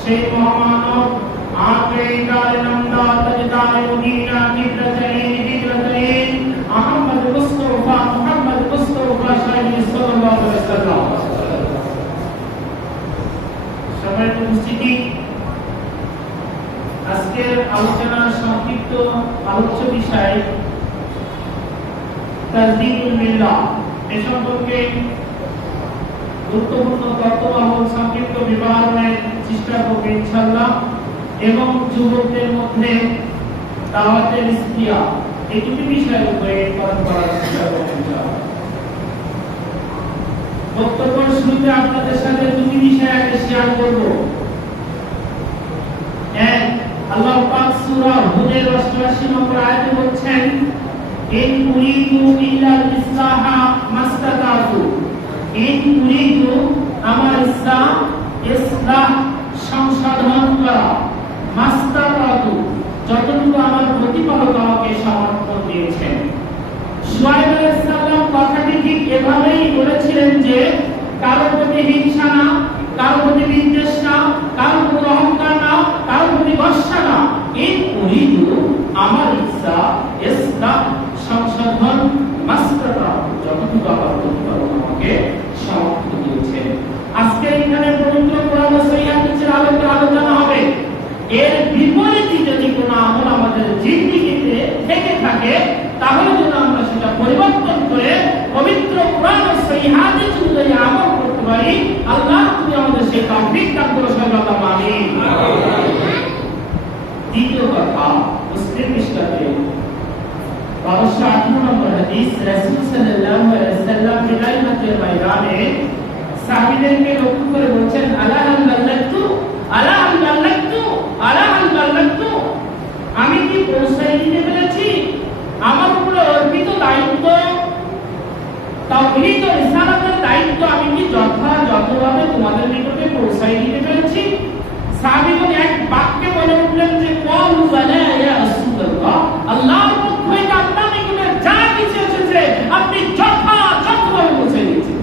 সেই মহামানব আখেরি কালে নামদা তাজদারে মদিনা কিবলাতাইন আহমদ মুস্তাফা মুহাম্মদ মুস্তাফা সাল্লাল্লাহু আলাইহি ওয়াসাল্লাম। সম্মানিত উপস্থিতি, আজকের আলোচনার সংক্ষিপ্ত আলোচ্য বিষয় তাজদীদুল মিল্লাহ। এ সম্পর্কে গুরুত্বপূর্ণ তত্ত্ববহ সংক্ষিপ্ত বিবরণের চেষ্টা করব ইনশাআল্লাহ, এবং যুবকদের মধ্যে দাওয়াতের ইস্তিয়া, এই দুটি বিষয়ের উপরে কথা বলার চেষ্টা করব ইনশাআল্লাহ। বক্তব্যের শুরুতে আপনাদের সাথে দুটি বিষয় আগে শেয়ার করব। এক, আল্লাহ পাক সূরা হুদের ৮৮ নম্বর আয়াতে বলছেন, ইন উরিদু ইল্লাল ইসলাহা মাস্তাতাতু। ইন উরিদু, আমার ইচ্ছা ইসলাহ সংশোধন করা, মাস্তাতাতু, যতটুকু আমার প্রতিপালক আমাকে সামর্থ্য দিয়েছেন। শুআয়ব আলাইহিস সালাম কথাটি ঠিক এভাবেই বলেছিলেন যে কারো প্রতি হিংসা না, কারো প্রতি বিদ্বেষ না, কারো প্রতি অহংকার না, কারো প্রতি বর্ষা না। ইন উরিদু, আমার ইচ্ছা ইসলাহ সংশোধন, মাস্তাতাতু, যতটুকু আমার প্রতিপালক আমাকে সামর্থ্য দিয়েছেন। আজকে এখানে পবিত্র কোরআন ও সহিহ হাদিসের আলোকে আলোচনা হবে। এর বিপরীতে যদি কোনো আমল আমাদের জিন্দেগিতে থেকে থাকে, তাহলে যদি আমরা সেটা পরিবর্তন করে পবিত্র কোরআন ও সহিহ হাদিস অনুযায়ী আমল করতে পারি, আল্লাহ তুমি আমাদের সেই তৌফিক দান করো, সবাই আমিন। দ্বিতীয় কথা, মুসলিম ইসলামে 1218 নম্বর হাদিস, রাসূল সাল্লাল্লাহু আলাইহি ওয়াসাল্লাম হিদায়াতের ময়দানে সাহাবীদেরকে লক্ষ্য করে বলছেন, আলা হাল বাল্লাগতু, আলা হাল বাল্লাগতু, আলা হাল বাল্লাগতু, আমি কি পৌঁছায় দিতে পেরেছি? আমার উপরে অর্পিত দায়িত্ব, তাওহীদ ও রিসালাতের দায়িত্ব আমি কি যথাযথভাবে তোমাদের নিকটে পৌঁছায় দিতে পেরেছি? সাহাবীগণ এক বাক্যে বলে উঠলেন যে ক্বালু বালা ইয়া রাসূলুল্লাহ, আল্লাহর পক্ষ থেকে আপনার নিকটে যা কিছু এসেছে আপনি যথাযথভাবে পৌঁছে দিয়েছেন।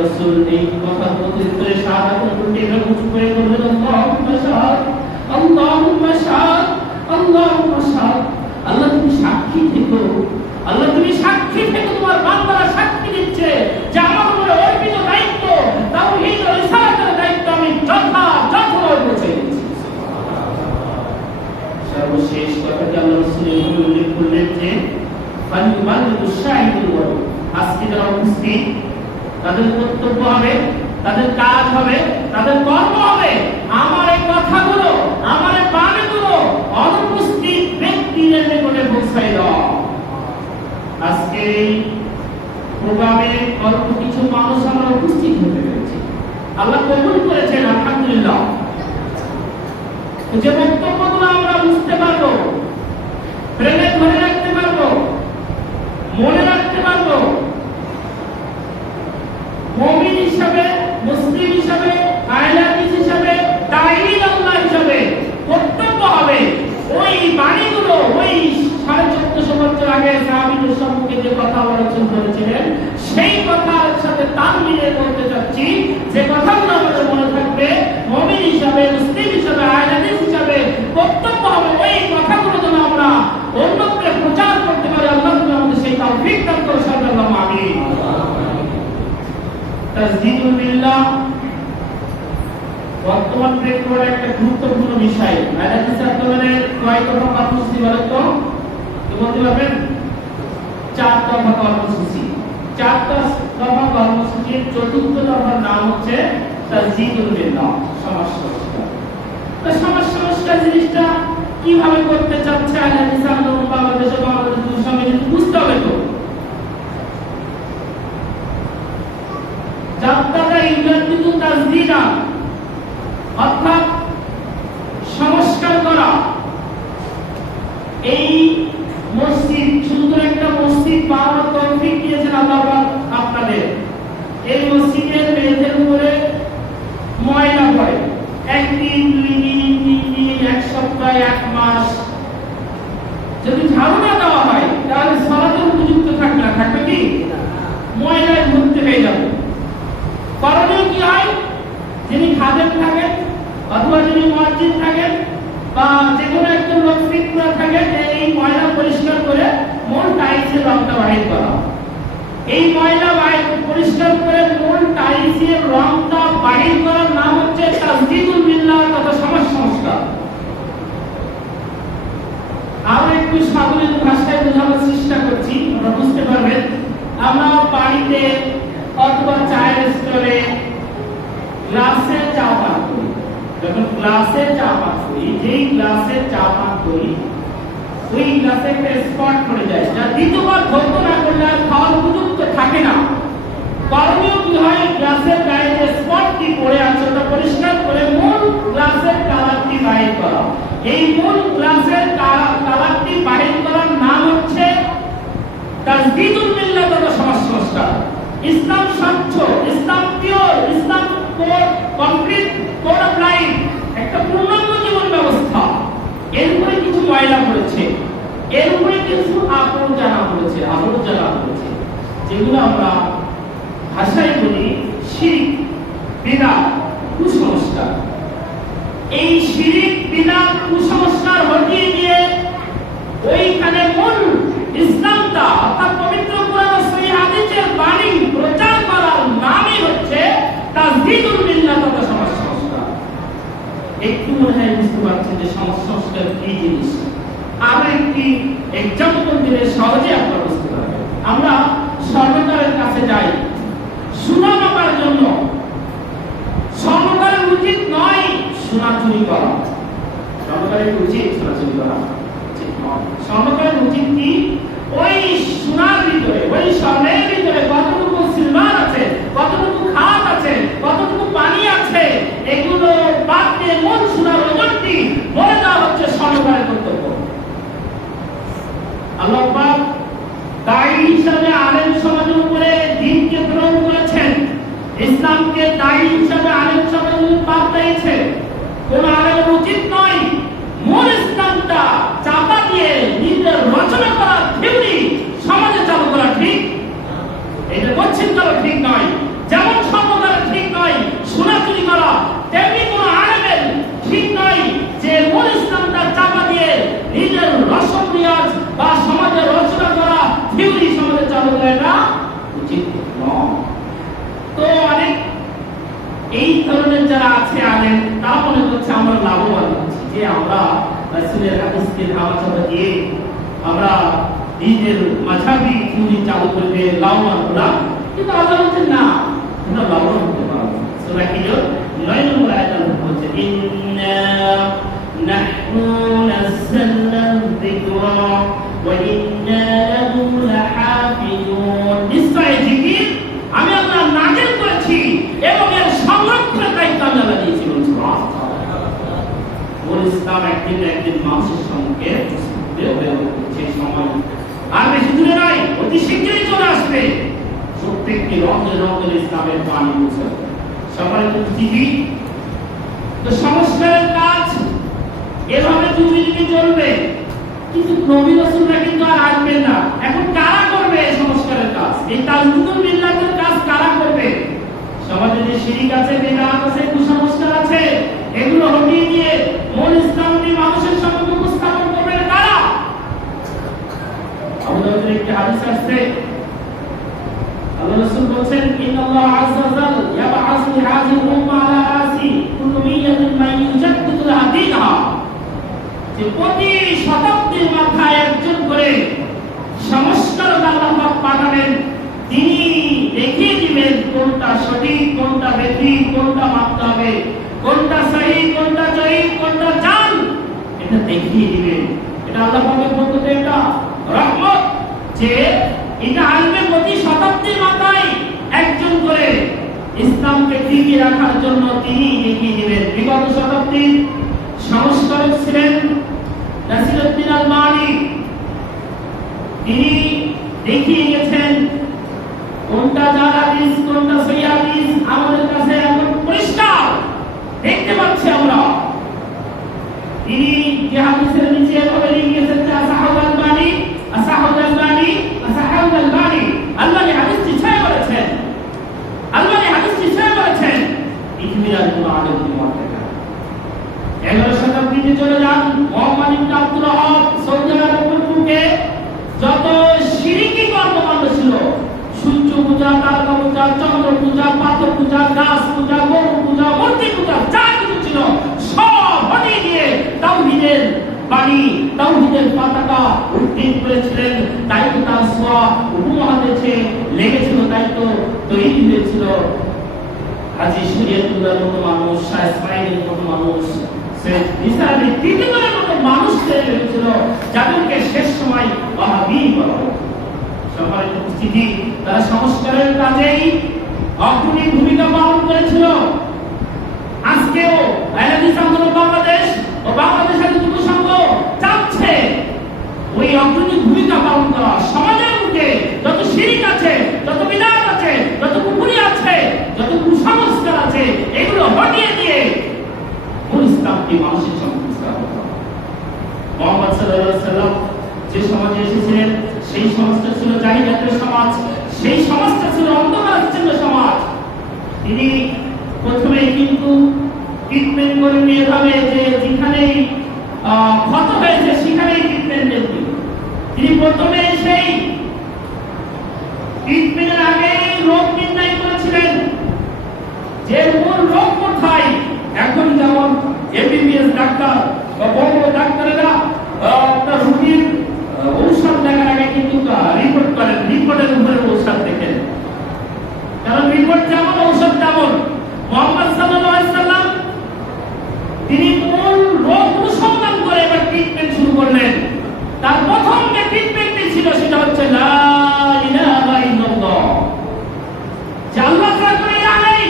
রাসূল এই কথা বলতে করে শাহাদাত করতে উঁচু করে বললেন, আল্লাহুম্মা শাহাদ, আল্লাহুম্মা শাহাদ, আল্লাহুম্মা শাহাদ। আল্লাহ তুমি সাক্ষী থেকো, আল্লাহ তুমি সাক্ষী থেকো, তোমার বান্দারা সাক্ষী দিচ্ছে যে আমার উপরে অর্পিত দায়িত্ব, তাওহীদ ও রিসালাতের দায়িত্ব আমি যথাযথভাবে পৌঁছে দিয়েছি। সর্বশেষ কথাটি আল্লাহ রাসূল উল্লেখ করলেন যে ফালিবাল্লিগু শাহিদুল ওয়ালি। আজকে যারা উপস্থিত, তাদের কর্তব্য হবে, তাদের কাজ হবে, তাদের কর্ম হবে আমার এই কথাগুলো, আমার এই বাণীগুলো অনুপস্থিত ব্যক্তিদের নিকটে পৌঁছায় দাও। আজকে এই প্রোগ্রামে অল্প কিছু মানুষ আমরা উপস্থিত হতে পেরেছি, আল্লাহ কবুল করেছেন, আলহামদুলিল্লাহ। যে বক্তব্যগুলো আমরা বুঝতে পারবো, প্রেমে ধরে রাখতে পারবো, মনে রাখতে পারবো, মুমিন হিসাবে, মুসলিম হিসাবে, আহলে হাদিস হিসাবে, দাঈল আল্লাহ হিসাবে কর্তব্য হবে ওই বাণীগুলো, ওই 1450 বছর আগে সাহাবীদের সম্মুখে যে কথা আলোচনা করেছিলেন, সেই কথার সাথে তাল মিলিয়ে বলতে চাচ্ছি যে কথাগুলো আমাদের মনে থাকবে। মুমিন হিসাবে, মুসলিম হিসাবে, আহলে হাদিস হিসাবে কর্তব্য হবে ওই কথাগুলো যেন আমরা অন্যকে প্রচার করতে পারি। আল্লাহ আমাদের সেই তৌফিক দান করুন, সাল্লাল্লাহু আমিন। তাজদীদুল মিল্লাহ বর্তমান প্রেক্ষাপটে একটা গুরুত্বপূর্ণ বিষয়। আয়াতে সাতবারে কয় দফা কর্মসূচি বলেন তো? কি বলতে পারবেন? 4 দফা কর্মসূচি। 4 দফা কর্মসূচির চতুর্থ দফার নাম হচ্ছে তাজদীদুল মিল্লাহ, সমাজ সংস্কার। তো সমাজ সংস্কার জিনিসটা কিভাবে করতে চাচ্ছে আহলে হাদিস আন্দোলন বাংলাদেশে, বাংলাদেশের সঙ্গে বুঝতে হবে তো। অর্থাৎ সংস্কার করা। এই মসজিদ শুধু একটা মসজিদ বানানোর তৌফিক দিয়েছেন আল্লাহ আপনাদের। এই মসজিদের মেঝের উপরে ময়লা পড়ে, একদিন, 2 দিন, 3 দিন, 1 সপ্তাহ, 1 মাস যদি ঝাড়ু না দেওয়া হয় তাহলে সালাতের উপযুক্ত থাকবে না। থাকবে কি? ময়লায় ভর্তি হয়ে যাবে। করণীয় কি হয়? যিনি খাদেম থাকেন অথবা যিনি মুয়াজ্জিন থাকেন বা যে কোনো একজন লোক ফিটরা থাকে, যে এই ময়লা পরিষ্কার করে মূল টাইলসের রংটা বাহির করা। এই ময়লা পরিষ্কার করে মূল টাইলসের রংটা বাহির করার নাম হচ্ছে তাসদিদুল মিল্লাহ তথা সমাজ সংস্কার। আর একটু সাধারণ ভাষায় বোঝানোর চেষ্টা করছি, আপনারা বুঝতে পারবেন। আমরা বাড়িতে অথবা চায়ের স্টলে গ্লাসে চা পান করি, যখন গ্লাসে চা পান করি, যেই গ্লাসে চা পান করি ওই গ্লাসে একটা স্পট পড়ে যায়, যা দ্বিতীয়বার ধরতে না করলে আর খাওয়ার উপযুক্ত থাকে না। করণীয় কি হয়, গ্লাসের গায়ে যে স্পটটি পড়ে আছে ওটা পরিষ্কার করে মূল গ্লাসের কালারটি বাহির করা। এই মূল গ্লাসের কালারটি বাহির করার নাম হচ্ছে তাসদিদুল মিল্লাহ তথা সমাজ সংস্কার। ইসলাম স্বচ্ছ, Islam pure, Islam complete code of life, একটা পূর্ণাঙ্গ জীবন ব্যবস্থা। এর উপরে কিছু ময়লা পড়েছে, এর উপরে কিছু আবর্জনা পড়েছে, যেগুলো আমরা ভাষায় বলি শিরক, বিদআত, কুসংস্কার। এই শিরক, বিদআত, কুসংস্কার হটিয়ে দিয়ে ওইখানে মূল ইসলামটা অর্থাৎ পবিত্র কোরআন ও সহিহ হাদিসের বাণী প্রচার করার নামই হচ্ছে তাসদিদুল মিল্লাহ তথা সমাজ সংস্কার। একটু মনে হয় বুঝতে পারছেন যে সমাজ সংস্কার কি জিনিস। আরো একটি এক্সাম্পল দিলে সহজে আপনারা বুঝতে পারবেন। আমরা স্বর্ণকারের কাছে যাই সোনা মাপার জন্য। স্বর্ণকারের উচিত নয় সোনা চুরি করা, স্বর্ণকারের উচিত সোনা চুরি করা উচিত নয়। স্বর্ণকারের উচিত কি, ওই সোনার ভিতরে, ওই স্বর্ণের ভিতরে কতটুকু সিলভার আছে, কতটুকু খাত আছে, কতটুকু পানি আছে, এগুলো বাদ দিয়ে মূল সোনার ওজনটি বলে দেওয়া হচ্ছে স্বর্ণকারের কর্তব্য। আল্লাহ পাক দায়ী হিসাবে আলেম সমাজের উপরে দ্বীনকে গ্রহণ করেছেন, ইসলামকে দায়ী হিসাবে আলেম সমাজের উপর পাপ দিয়েছে। কোন আলেমের উচিত নয় মূল ইসলামটা চাপা দিয়ে নিজের রচনা করা থিওরি সমাজে চালু করা ঠিক, এটা বলছেন করা ঠিক নয়। যেমন স্বর্ণকারের ঠিক নয় সোনা চুরি করা, তেমনি কোন আলেমের ঠিক নয় যে মূল ইসলামটা চাপা দিয়ে নিজের রসম রিয়াজ বা সমাজে রচনা করা থিওরি সমাজে চালু করা উচিত নয়। তো অনেক এই ধরনের যারা আছে আলেম, তারা মনে করছে আমরা লাভবান হচ্ছি, যে আমরা রাসূলের হাদিসকে ধামাচাপা দিয়ে আমরা নিজের মাঝহাবি থিওরি চালু করে লাভবান হলাম। কিন্তু আল্লাহ বলছেন না, তোমরা লাভবান হতে পারো না। সূরা হিজর 9 নম্বর আয়াতে আল্লাহ বলছেন, ইন্না নাহনু নাযালনা যিকরা ওয়া ইন্না লাহু লাহাফিজুন। নিশ্চয় জিকির আমি আল্লাহ নাযিল করেছি এবং এর সংরক্ষণের দায়িত্ব আমি আল্লাহ দিয়েছি। ইসলাম একদিন মানুষের সঙ্গে সেই সময় আর বেশি দূরে নয়, অতি শীঘ্রই চলে আসবে। প্রত্যেকটি রঙে রঙে ইসলামের বাণী পৌঁছে সবার পৃথিবী। তো সংস্কারের কাজ এভাবে যুগে যুগে চলবে, কিন্তু নবী রাসূলরা কিন্তু আর আসবেন না। এখন কারা করবে এই সংস্কারের কাজ? এই তাসদিদুল মিল্লাতের কাজ কারা করবে? সমাজে যে শিরক আছে, বিদআত আছে, কুসংস্কার আছে, এগুলো হটিয়ে দিয়ে মূল ইসলামকে মানুষের সামনে উপস্থাপন করবে কারা? আবু দাউদের একটি হাদিস আছে, আল্লাহ রাসূল বলেন, ইন্নাল্লাহ আযযা ওয়া জাল ইয়াবআসু লিহাযিল উম্মাহ আলা রাসি কুল্লু মিয়াতিন মান ইউজাদ্দিদু হাদিনহা। যে প্রতি শতাব্দীর মাথায় একজন করে সংস্কারক আল্লাহ পাক পাঠাবেন, তিনি দেখিয়ে দিবেন কোনটা সঠিক, কোনটা বেঠিক, কোনটা মানতে হবে, কোনটা সহিহ, কোনটা জয়ীফ, কোনটা জাল, এটা দেখিয়ে দিবেন। এটা আল্লাহ পাকের পক্ষ থেকে একটা রহমত, যে এটা আসবে প্রতি শতাব্দীর মাথায় একজন করে ইসলামকে টিকিয়ে রাখার জন্য তিনি দেখিয়ে দিবেন। বিগত শতাব্দীর সংস্কারক ছিলেন নাসিরউদ্দিন আলবানী। তিনি দেখিয়ে গেছেন কোনটা জাল হাদিস, কোনটা সহিহ হাদিস আমাদের কাছে এখন পরিষ্কার দেখতে পাচ্ছি আমরা। তিনি যে হাদিসের নিচে এভাবে লিখেছেন যে সাহাবাল আলবানী, সাহাবাল আলবানী, সাহাবাল আলবানী, আলবানী হাদিসটি ছয় বলেছেন, আলবানী হাদিসটি ছয় বলেছেন। পৃথিবীর আর কোন পূজা, চন্দ্র পূজা, পাথর পূজা, গাছ পূজা, গরু পূজা, মূর্তি পূজা, যা কিছু ছিল সব হটিয়ে দিয়ে তাওহীদের বাণী, তাওহীদের পতাকা উত্তীর্ণ করেছিলেন। তাই তো তার ছোঁয়া উপমহাদেশে লেগেছিল, তাই তো তৈরি হয়েছিল হাজী শরীয়তুল্লাহর মতো মানুষ, শাহ ইসমাইলের মতো মানুষ, শেখ নিসার তিনজনের মতো মানুষ তৈরি হয়েছিল, যাদেরকে শেষ সময় ওয়াহাবি বলা হতো। সম্মানিত উপস্থিতি, তারা সংস্কারের কাজেই অগ্রণী ভূমিকা পালন করেছিল। আজকেও আহলাদিস আন্দোলন বাংলাদেশ ও বাংলাদেশের যুব সংঘ চাচ্ছে ওই অগ্রণী ভূমিকা পালন করা। সমাজের মধ্যে যত শিরক আছে, যত বিদআত আছে, যত কুফরি আছে, যত কুসংস্কার আছে, এগুলো হটিয়ে দিয়ে মূল ইসলামকে মানুষের সংস্কার করতে হবে। মুহাম্মদ সাল্লাল্লাহু আলাইহি ওয়াসাল্লাম যে সমাজে এসেছিলেন সেই সমাজটা ছিল জাহিলিয়াতের সমাজ, সেই সমাজটা ছিল অন্ধকারাচ্ছন্ন সমাজ। তিনি প্রথমে কিন্তু ট্রিটমেন্ট করেন এভাবে যে যেখানেই ক্ষত হয়েছে সেখানেই ট্রিটমেন্ট দেন। তিনি প্রথমে সেই ট্রিটমেন্টের আগে রোগ নির্ণয় করেছিলেন যে মূল রোগ কোথায়। এখন যেমন এমবিবিএস ডাক্তার বা বড় বড় ডাক্তারেরা আপনার রোগীর ঔষধ দেখার আগে কিন্তু রিপোর্ট করেন, রিপোর্টের উপরে ঔষধ দেখেন, কারণ রিপোর্ট যেমন ঔষধ তেমন। মুহাম্মদ সাল্লাল্লাহু আলাইহি ওয়াসাল্লাম তিনি মূল রোগ অনুসন্ধান করে এবার ট্রিটমেন্ট শুরু করলেন। তার প্রথম যে ট্রিটমেন্টটি ছিল সেটা হচ্ছে লা ইলাহা ইল্লাল্লাহ, যে আল্লাহ ছাড়া কোনো ইলাহ নেই,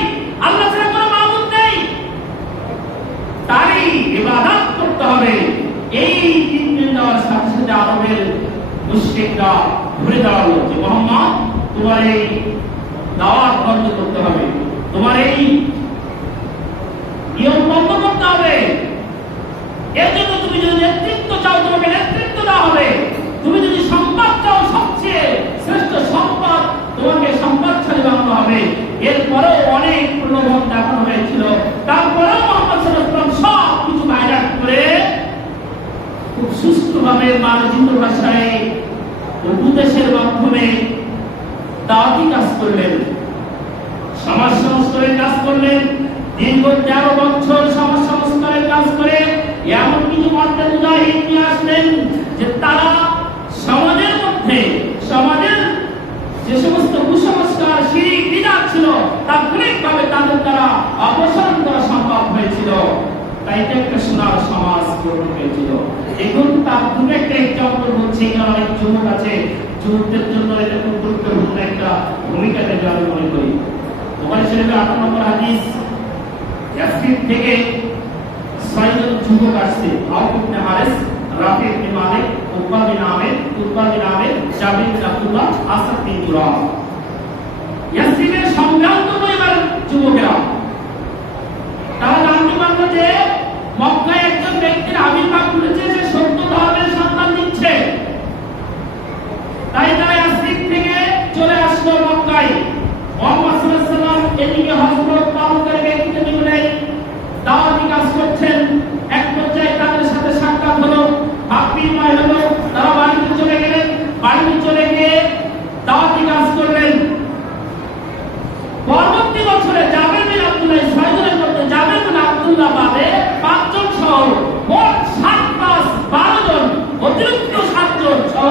আল্লাহ ছাড়া কোনো মাবুদ নেই, তারই ইবাদত করতে হবে। এই ট্রিটমেন্ট দেওয়ার সাথে সাথে আরবের মুশরিকরা ঘুরে দাঁড়ালো যে মুহাম্মদ তোমার এই দাওয়াত বন্ধ করতে হবে, তোমার এই নিয়ম বন্ধ করতে হবে। এর জন্য তুমি যদি নেতৃত্ব চাও তোমাকে নেতৃত্ব দেওয়া হবে, তুমি যদি সম্পদ চাও সবচেয়ে শ্রেষ্ঠ সম্পদ তোমাকে সম্পদশালী বানানো হবে। এরপরেও অনেক প্রলোভন দেখানো হয়েছিল, তারপরেও মুহাম্মদ সাল্লাল্লাহু আলাইহি ওয়াসাল্লাম সব কিছু বাইরাট করে খুব সুষ্ঠুভাবে মানবিক ভাষায় উপদেশের মাধ্যমে দাওয়াতি কাজ করলেন, সমাজ সংস্কারের কাজ করলেন। দীর্ঘ 13 বছর সমাজ সংস্কারের কাজ করে এমন কিছু মধ্যে মুজাহিদ নিয়ে আসলেন যে তারা সমাজের মধ্যে সমাজের যে সমস্ত কুসংস্কার শিরক বিদআত ছিল তাৎক্ষণিকভাবে তাদের দ্বারা অপসারণ করা সম্ভব হয়েছিল। তাই এটা একটা সোনার সমাজ গঠন হয়েছিল। এখন তার দুটো একটা এক্সাম্পল হচ্ছে, এখানে অনেক যুবক আছে, যুবকদের জন্য এটা খুব গুরুত্বপূর্ণ একটা ভূমিকা থেকে আমি মনে করি। বুখারী শরীফের 8 নম্বর হাদিস, ইয়াসরিব থেকে 6 জন যুবক আসছে, আউফ ইবনে হারিস, রাফি ইবনে মালিক, উকবা বিন আমির, জাবির বিন আব্দুল্লাহ, আসাদ বিন জুরাহ। ইয়াসরিবের সম্ভ্রান্ত পরিবারের যুবকেরা তারা জানতে পারলো যে মক্কায় একজন ব্যক্তির আবির্ভাব ঘটেছে, যে সত্য ধর্মের সন্ধান দিচ্ছে। তাই তারা ইয়াসরিব থেকে চলে আসলো মক্কায়। মুহাম্মদ সাল্লাল্লাহু আলাইহি ওয়াসাল্লাম এদিকে হযরত পালনকারী ব্যক্তিদের নিকটে দাওয়াতি কাজ করছেন। এক পর্যায়ে তাদের সাথে সাক্ষাৎ হলো, ভাব বিনিময় হলো, তারা বাড়িতে চলে গেলেন। বাড়িতে চলে গিয়ে দাওয়াতি কাজ করলেন। পরবর্তী বছরে জাবির বিন আব্দুল্লাহ, 6 জনের মধ্যে জাবির বিন আব্দুল্লাহ বাদে 5 জন সহ মোট 7 + 12 জন, অতিরিক্ত 7 জন সহ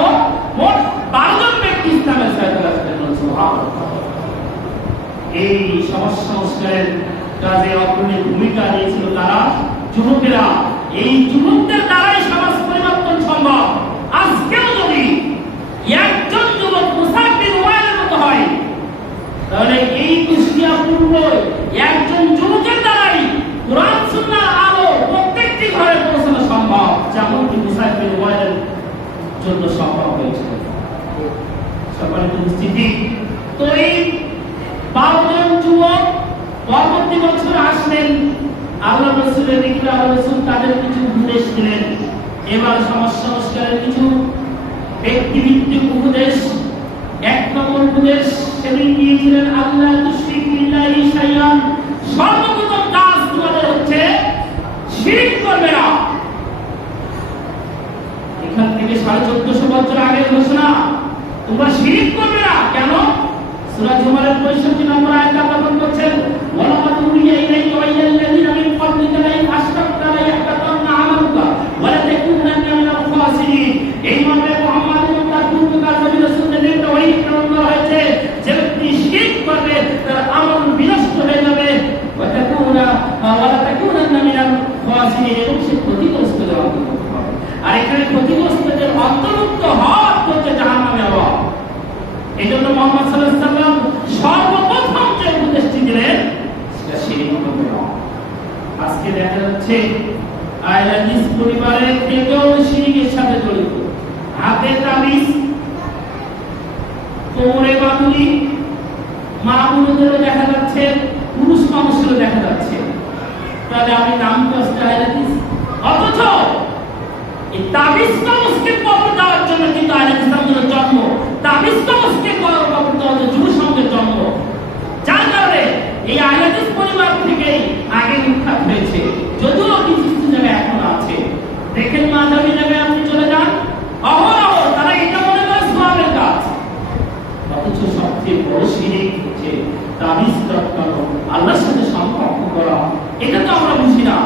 মোট 12 জন ব্যক্তি ইসলামের সাথে আসলেন। সুবহানাল্লাহ। এই সমাজ সংস্কারের কাজে অগ্রণী ভূমিকা নিয়েছিল তারা যুবকেরা। এই যুবকদের দ্বারাই সমাজ পরিবর্তন সম্ভব। আজকেও যদি একজন যুবক মুসাব বিন উমাইরের মতো হয়, তাহলে এই কুষ্টিয়া পূর্ব একজন যুবকের দ্বারাই কোরআন সুন্নাহর আলো প্রত্যেকটি ঘরে পৌঁছানো সম্ভব, যেমন কি মুসাব বিন উমাইরের জন্য সম্ভব হয়েছিল। সম্মানিত উপস্থিতি, তো এই 12 জন যুবক পরবর্তী বছর আসলেন। আল্লাহ রাসূলের নিকট আল্লাহ রাসূল তাদের কিছু উপদেশ দিলেন। এবার সমাজ সংস্কারের কিছু ব্যক্তিভিত্তিক উপদেশ। 1 নম্বর উপদেশ সেদিন দিয়েছিলেন, আল্লাহ তুশরিক বিল্লাহি শাইআন, সর্বপ্রথম কাজ তোমাদের হচ্ছে শিরক করবে না। এখান থেকে 1450 বছর আগের ঘোষণা, তোমরা শিরক করবে না। কেন? সূরা জুমারের 65 নম্বর আয়াতে আল্লাহ বলছেন ওয়ালাকাদ উহিয়া ইলাইকা ওয়া ইলাল্লাযিনা মিন ক্বাবলিকা লা ইন আশরাকতা লা ইয়াহবাতান্না আমালুকা ওয়া লা তাকুনান্না মিনাল খাসিরিন। এই মর্মে মুহাম্মদ এবং তার পূর্বকার নবী রাসূলদের একটা ওহী প্রেরণ করা হয়েছে, যে ব্যক্তি শিরক করবে তার আমল বিনষ্ট হয়ে যাবে, ওয়া লা তাকুনান্না মিনাল খাসিরিন, এবং সে ক্ষতিগ্রস্ত হবে। আর এখানে ক্ষতিগ্রস্তদের অন্তর্ভুক্ত হওয়া হচ্ছে জাহান্নামে হওয়া। এইজন্য মুহাম্মদ সাল্লাল্লাহু আলাইহি ওয়াসাল্লাম সর্বপ্রথম যে উপদেশটি দিলেন সেটা শিরক করবে না। আজকে দেখা যাচ্ছে আহলাদিস পরিবারের থেকেও শিরকের সাথে জড়িত। হাতে তাবিজ, কোমরে বাঁধুনি, মা বোনদেরও দেখা যাচ্ছে, পুরুষ মানুষেরও দেখা যাচ্ছে। তাহলে আমি নাম করতে আহলাদিস, অথচ এই তাবিজ কবজকে কবর দেওয়ার জন্য কিন্তু আহলাদিস ইসলামের জন্ম, তাবিজ কবজকে কবর দেওয়ার জন্য যুব সঙ্গের জন্ম। যার কারণে এই আহলাদিস পরিবার থেকেই আগে উৎখাত হয়েছে, যদিও কিছু কিছু জায়গায় এখন আছে। দেখেন মাঝাবি জায়গায় আপনি চলে যান, অহরহ তারা এটা মনে করে সওয়াবের কাজ, অথচ সবচেয়ে বড় শিরক হচ্ছে তাবিজ টটকানো, আল্লাহর সাথে সম্পর্ক করা। এটা তো আমরা বুঝি না।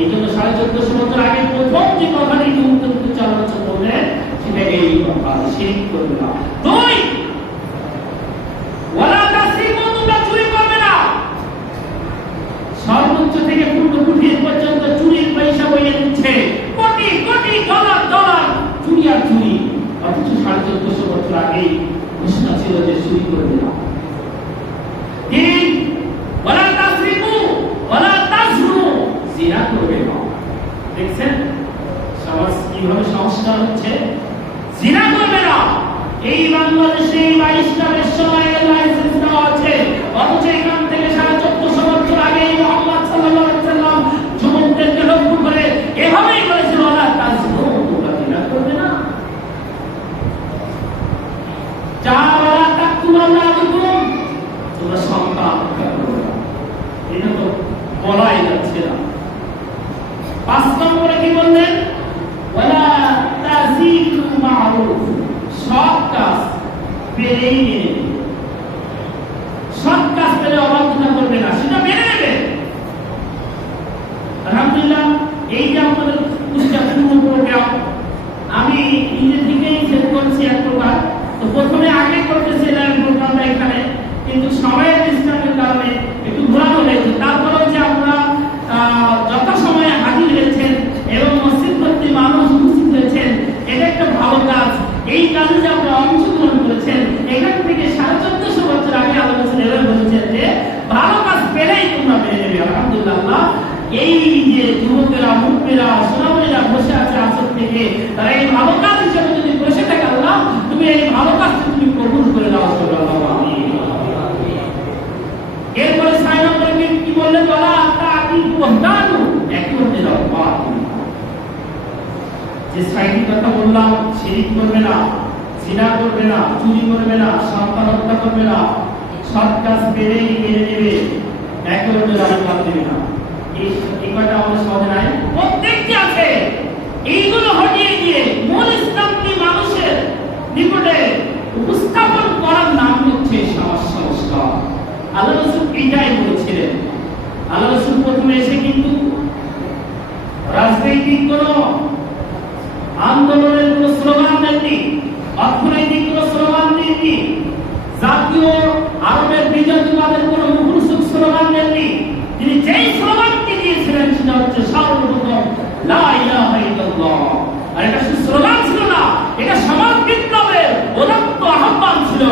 এই জন্য 1450 বছর আগে প্রথম যে কথাটি উত্তর চালানো বললেন সেটা এই কথা, শিরক করবে না। দুই, ওয়ালা তাসরিকু, তোমরা চুরি করবে না। সর্বোচ্চ থেকে পূর্ণকুটির পর্যন্ত চুরির পয়সা বইয়ে দিচ্ছে, কোটি কোটি ডলার ডলার চুরি আর চুরি। অথচ 1450 বছর আগে ঘোষণা ছিল যে চুরি করবে না। তিন, ওয়ালা তাসরিকু ওয়ালা তাজনু, জিনা করবে না। দেখছেন সমাজ কিভাবে সংস্কার হচ্ছে? জিনা করবে না। এই বাংলাদেশে 22টা বেশ্যালয়ের লাইসেন্স দেওয়া আছে, অথচ এখান থেকে 1450 বছর আগে মুহাম্মদ সাল্লাল্লাহু আলাইহি ওয়াসাল্লাম যুবকদেরকে লক্ষ্য করে এভাবেই বলেছিল, ওয়ালা তাজনু, তোমরা জিনা করবে না। চার, ওয়ালা তাকতুলু আওলাদাকুম, তোমরা সন্তান হত্যা করবে না। এটা তো বলাই যাচ্ছে না। 5 নম্বরে কি বললেন? ওয়ালা তাযিদু মা'রুফ, সৎ কাজ পেলেই মেনে নেবে। সৎ কাজ পেলে অবাধ্যতা করবে না, সেটা মেনে নেবে। আলহামদুলিল্লাহ, এই যে আমাদের পূর্ণ প্রোগ্রাম আমি নিজে থেকেই সেট করছি এক প্রকার। তো প্রথমে আগে করতেছিলাম প্রোগ্রামটা এখানে, কিন্তু সময়ের ডিস্টার্বের কারণে একটু ঘোরানো হয়েছে। তারপরেও যে আমরা যথাসময়ে হাজির হয়েছেন এবং মসজিদ ভর্তি মানুষ উপস্থিত হয়েছেন, এটা একটা ভালো কাজ। এই কাজে যে আপনারা অংশগ্রহণ করেছেন, এখান থেকে 1450 বছর আগে আল্লাহ বলেছেন যে ভালো কাজ পেলেই তোমরা মেনে নেবে। আলহামদুলিল্লাহ, এই যে যুবকেরা, মুরব্বীরা, সোনামণিরা বসে আছে আসর থেকে, তারা এই ভালো কাজ হিসেবে যদি বসে থাকে, আল্লাহ তুমি এই ভালো কাজটা তুমি কবুল করে দাও। এরপরে 6 নম্বরে কি বললেন? ওয়ালা তা'তিবু ওয়াহদানু, একই হতে দাও বাতিল। যে 6টি কথা বললাম, শিরক করবে না, জিনা করবে না, চুরি করবে না, সন্তান হত্যা করবে না, সৎ কাজ পেলেই মেনে নেবে, একই হতে দাও বাদ দেবে না। এই কয়টা আমাদের সমাজে নাই, প্রত্যেকটি আছে। এইগুলো হটিয়ে দিয়ে মূল ইসলামকে মানুষের নিকটে উপস্থাপন করার নাম হচ্ছে সমাজ সংস্কার। আল্লাহ রাসূল এটাই বলেছিলেন। আল্লাহ রাসূল প্রথমে এসে কিন্তু রাজনৈতিক কোন আন্দোলনের কোন স্লোগান দেননি, অর্থনৈতিক কোন স্লোগান দেননি, জাতীয় আরবের বিজয়বাদের কোন মুখরোচক স্লোগান দেননি। তিনি যেই স্লোগানটি দিয়েছিলেন সেটা হচ্ছে সর্বপ্রথম লা ইলাহা ইল্লাল্লাহ। আর এটা শুধু স্লোগান ছিল না, এটা সমাজ বিপ্লবের উদাত্ত আহ্বান ছিল।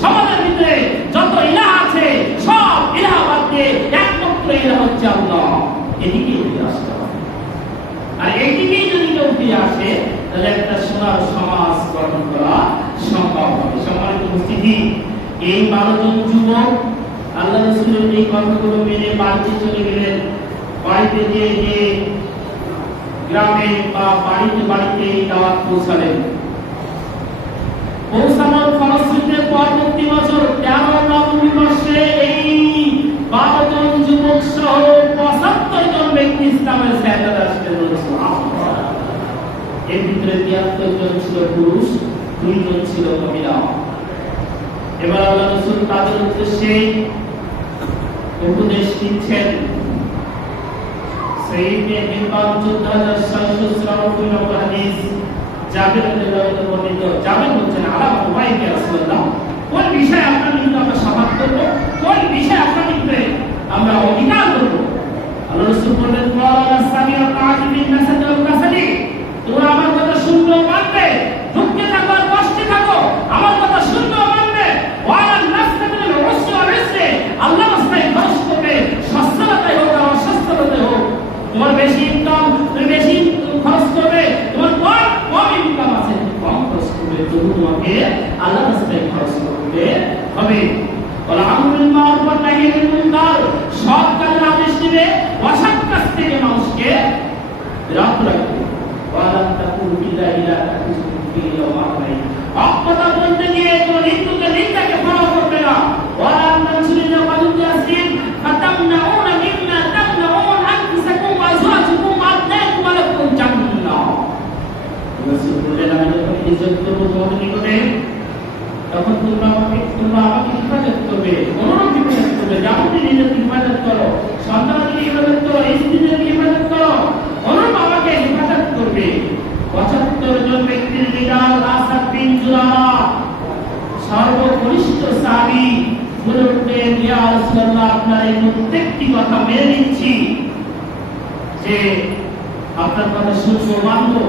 সমাজের ভিতরে যত ইলাহ আছে সব ইলাহ বাদ দিয়ে একমাত্র ইলাহ হচ্ছে আল্লাহ, এদিকে উঠে আসতে হবে। আর এইদিকেই যদি কেউ উঠে আসে, তাহলে একটা সোনার সমাজ গঠন করা সম্ভব হবে। সম্মানিত উপস্থিতি, এই 12 জন যুবক আল্লাহ রাসূলের এই কথাগুলো মেনে বাড়িতে চলে গেলেন। বাড়িতে যে গ্রামে বা বাড়িতে বাড়িতে দাওয়াত পৌঁছালেন। পৌঁছানোর ফলশ্রুতিতে পরবর্তী বছর 13 নবমী বর্ষে এই 12 জন যুবক সহ 75 জন ব্যক্তি ইসলামের সাহায্যে আসতে রয়েছে। এর ভিতরে 73 জন ছিল পুরুষ, 2 জন ছিল মহিলা। এবার আল্লাহ রাসূল তাদের উদ্দেশ্যে উপদেশ দিচ্ছেন। সহিহে ইমাম 14700 নম্বর হাদিস জাবির রাদিয়াল্লাহু আনহু বর্ণিত। জাবির বলেন আলা ওয়াই ইয়া রাসূলুল্লাহ, কোন বিষয়ে আপনার নিকট আমরা সাহায্য করব, কোন বিষয়ে আপনার নিকট আমরা অধিকার করব? আল্লাহ রাসূল বলেন ওয়ালা সামিয়া তাআতিবিন নাসাদ ওয়াল কাসাদি, তোমরা আমার কথা শুনবে ও মানবে, দুঃখে থাকো আর কষ্টে থাকো আমার কথা শুনবে ও মানবে। ওয়ালা নাসতাবিল উসরি ওয়াল ইসরি, আল্লাহ রাস্তায় খরচ করবে, সচ্ছলতায় হোক আর অসচ্ছলতায় হোক। তোমার বেশি ইনকাম, তুমি বেশি খরচ করবে, তোমার কম ইনকাম আছে কম খরচ করবে, তবু তোমাকে আল্লাহ রাস্তায় খরচ করতে হবে। ওয়ালা আমরুল মারুফ ওয়া নাহয়ি আনিল মুনকার, সৎ কাজের আদেশ দিবে, অসৎ কাজ থেকে মানুষকে বিরত রাখবে। ওয়ালা তাকুল বিল্লাহি লা তাকুতুবু ফিহি ওয়া মা'আলাইহি, হক কথা বলতে গিয়ে কোন হিন্দুকে নিন্দাকে ফলো করবে না। ওয়ালা তানসুরিনা ওয়ালুল ইয়াসিন ফাতামনাউনা মিম্মা তামনাউন আনফুসাকুম ওয়া আযওয়াজুকুম ওয়া আবনাকুম ওয়া লাকুম জান্নাহ। রাসূল বললেন আমি যখন ইজ্জত করব তোমাদের নিকটে, তখন তোমরা আমাকে হিফাজত করবে, অনুরূপ হিফাজত করবে, যেমন নিজের হিফাজত করো, সন্তানকে হিফাজত করো, স্ত্রীদের হিফাজত করো, অনুরূপ আমাকে হিফাজত করবে। 75 জন ব্যক্তির লিডার আসাদ বিন জুরারা সর্বকনিষ্ঠ সাহাবী বলে উঠলেন, ইয়া রাসূলুল্লাহ, আপনার এই প্রত্যেকটি কথা মেনে নিচ্ছি, যে আপনার কথা শুনবো, মানবো,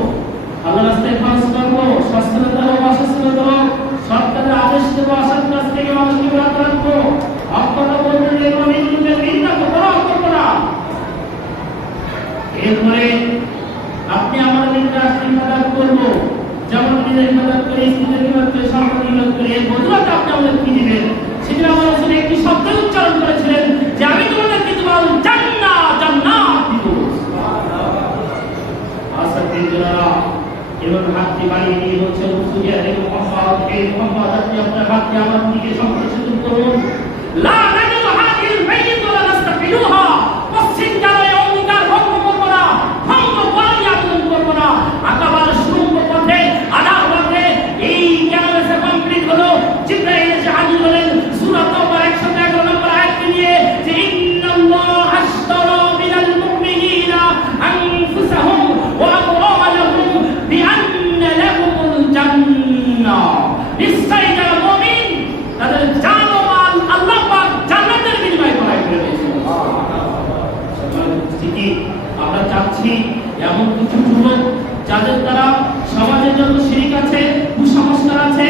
আল্লাহ রাস্তায় খরচ করবো, সচ্ছলতা হোক অসচ্ছলতা হোক, সৎ কাজের আদেশ দেবো, অসৎ কাজ থেকে মানুষকে বিরত রাখবো, হক কথা বলতে গেলে কোনো হিন্দুদের নিন্দা করবো না। এরপরে আপনি আমাদের ইবাদত করবো, যেমন নিজের ইবাদত করে, স্ত্রীদের ইবাদত করে, সন্তানের ইবাদত করে, এর বদলাতে আপনি আমাদের কি দিবেন? সেদিন আমার রাসূল একটি শব্দ উচ্চারণ করেছিলেন যে আমি তোমাদেরকে তোমার জান্নাত দিব। আসাদ বিন জুরারা এবং হাতটি বাড়িয়ে দিয়ে হচ্ছে রসুলিয়া এবং মোহাম্মদ আপনি আপনার হাতটি আমার দিকে সম্প্রসারিত করুন। লা নাজিদু হাদিল বাইত ওয়া নাস্তাফিলুহা, পশ্চিম জানায় অঙ্গীকার ভঙ্গ করব না, ভঙ্গ করাই আবেদন করব না। আকাবার সুরঙ্গ পথে আধার পথে এই ক্যামেরা কমপ্লিট হলো, জিবরাইল এসে হাজির হলেন সূরা তাওবা 111 নম্বর আয়াত নিয়ে, যে ইন্নাল্লাহ আশতারা মিনাল মুমিনিনা আনফুসাহুম ওয়া আমওয়ালাহুম বিআন্না লাহুমুল জান্নাহ, নিশ্চয়ই যারা মুমিন তাদের জান ও মাল আল্লাহ পাক জান্নাতের বিনিময়ে ক্রয় করে দিয়েছেন। ঠিকই আমরা চাচ্ছি এমন কিছু যুবক যাদের দ্বারা সমাজের যত শিরিক আছে, কুসংস্কার আছে,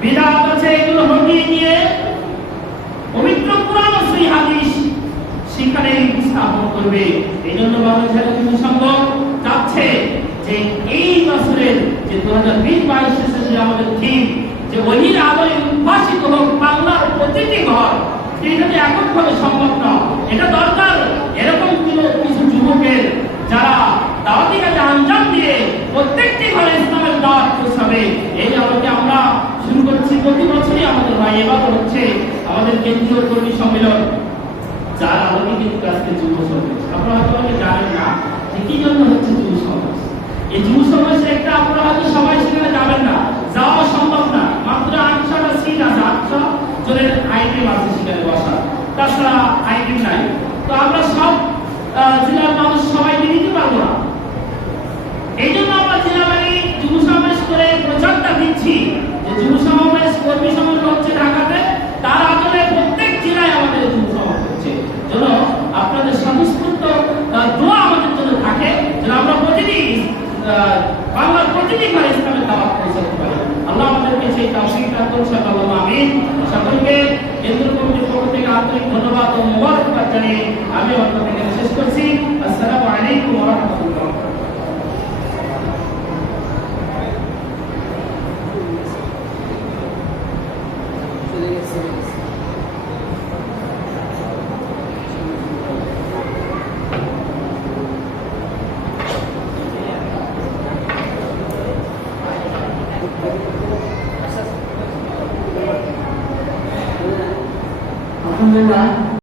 বিদআত আছে, এগুলো হটিয়ে নিয়ে পবিত্র কোরআন ও সহিহ হাদিস সেখানে স্থাপন করবে। এই জন্য বাংলাদেশের কিছু সংঘ চাচ্ছে যে এই বছরের যে 2020-22 সেশনে আমাদের থিম যে ওহির আলোয় উদ্ভাসিত হোক বাংলার প্রতিটি ঘর, এটা তো এককভাবে সম্ভব না, এটা দরকার এরকম কিছু যুবকের যারা দাওয়াতি কাজে আঞ্জাম দিয়ে প্রত্যেকটি ঘরে ইসলামের দাওয়াত পৌঁছাবে। এই আলোকে আমরা শুরু করছি, প্রতি বছরই আমাদের ভাই, এবার হচ্ছে আমাদের কেন্দ্রীয় কর্মী সম্মেলন, যার আলোকে কিন্তু আজকে যুব সমাজ। আপনারা হয়তো অনেকে জানেন না যে কি জন্য হচ্ছে যুব সমাজ। এই যুব সমাজের একটা আপনারা হয়তো সবাই সেখানে যাবেন না, যাওয়া সম্ভব না, মাত্র 800টা সিট আছে, 800 জনের আইটেম আছে সেখানে বসা, তাছাড়া আইটেম নাই। তো আমরা সব জেলার মানুষ সবাইকে নিতে পারবো না, এই জন্য আমরা জেলা বাড়ি যুব সমাবেশ করে প্রচারটা দিচ্ছি যে যুব সমাবেশ কর্মী সমাবেশ হচ্ছে ঢাকাতে, তার আদলে প্রত্যেক জেলায় আমাদের যুব সমাবেশ হচ্ছে। যেন আপনাদের সমস্ত দোয়া আমাদের জন্য থাকে, যেন আমরা প্রতিটি বাংলার প্রতিটি ঘরে ইসলামের দাওয়াত পৌঁছাতে পারি। আল্লাহ আমাদেরকে সেই তৌফিক দান করুন, আল্লাহুম্মা আমিন। সকলকে কেন্দ্র কমিটির পক্ষ থেকে আন্তরিক ধন্যবাদ ও মোবারকবাদ জানিয়ে আমি আপনাদের শেষ করছি। আসসালামু আলাইকুম ওয়া রাহমাতুল্লাহ। Alhamdulillah.